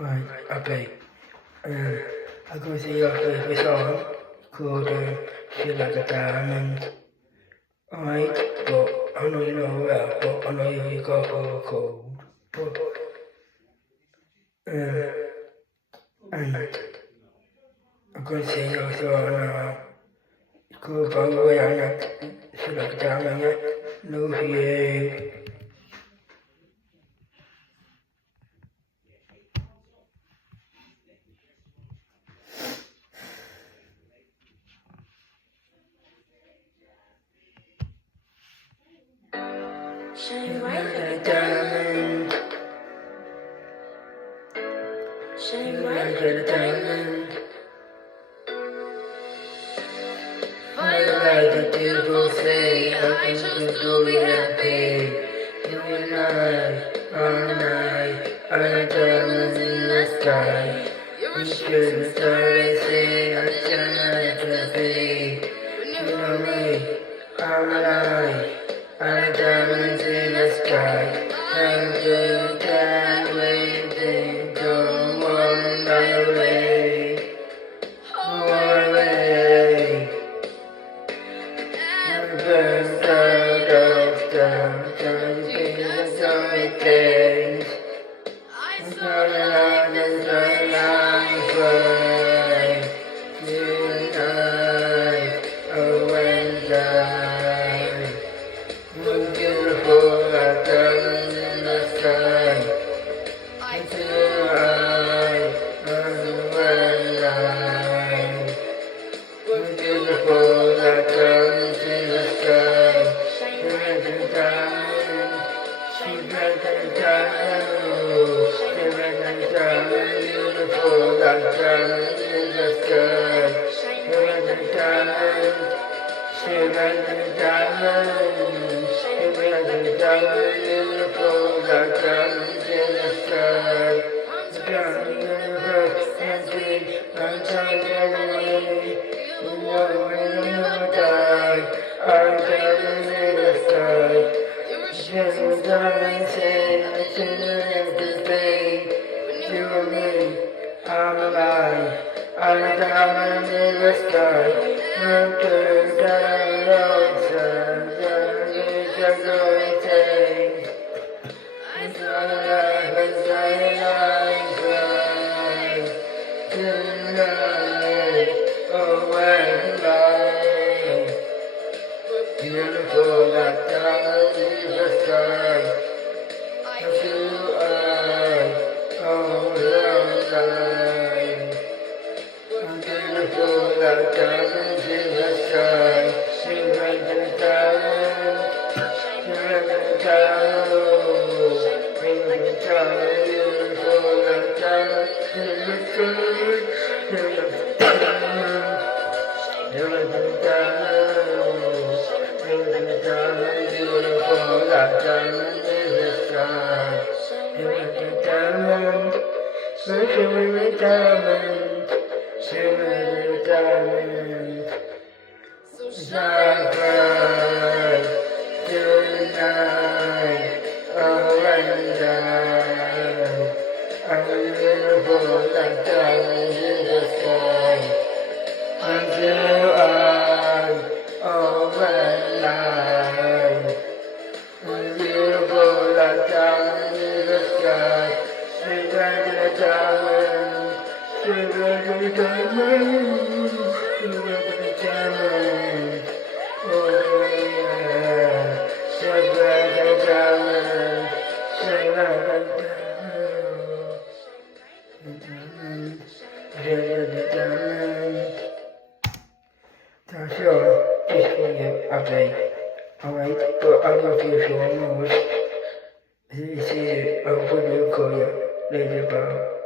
Right, okay. I go see your favorite song called Feel Like a Diamond. Alright, but I know you know well, but I know you got a cold. But, and I'm going to sing your song now. It's called By the Way I Know. Feel Like a Diamond, yeah? Love you. Shine bright Like like a a diamond. diamond. Shine Feel bright like like a a diamond. diamond. Fire like a beautiful thing. I chose to be happy. You and I, all night, are diamonds in the sky. You're a shooting star, they say. I shine to be. You know me, I'm alive. Are diamonds in the sky. I'm good, that waiting, come on, run away. Away. Burn out of time, trying to be the sorry things. I'm gonna have this life right. Tonight, oh, when I was beautiful like diamonds in the sky. I feel I when I was beautiful like diamonds in the sky. She like a diamond, she like a diamond, she like a diamond, beautiful like diamonds in the sky. She like a diamond, she like a diamond, she like a diamond, beautiful like diamonds in the sky. Diamond in her country, I'm trying to get away. You know when I never die, I'm diamonds in the sky. Just diamonds say I shouldn't have to stay. You and me, I'm alive. I'm diamonds in the sky. I'm turning down outside. Diamonds are going to take. I'm trying tonight, oh when life beautiful like diamonds in the sky. I feel oh when life beautiful like diamonds in the sky. She like a diamond, she like a diamond, she like a diamond, beautiful like diamonds in the sky. She like a diamond, she like a diamond, she like a diamond, beautiful like diamonds in the sky. She like a diamond, she like a diamond. Silver diamond, sunrise tonight, oh and I'm beautiful like diamonds in the sky. Until oh and I'm beautiful like diamonds in the sky. She's like a diamond. She's like a diamond, she's like a diamond, oh yeah. She's like a diamond, she's like a diamond, she's like a diamond. That's all, just for you, okay. Alright, but I love you so much. See you, I'll call you later, bye.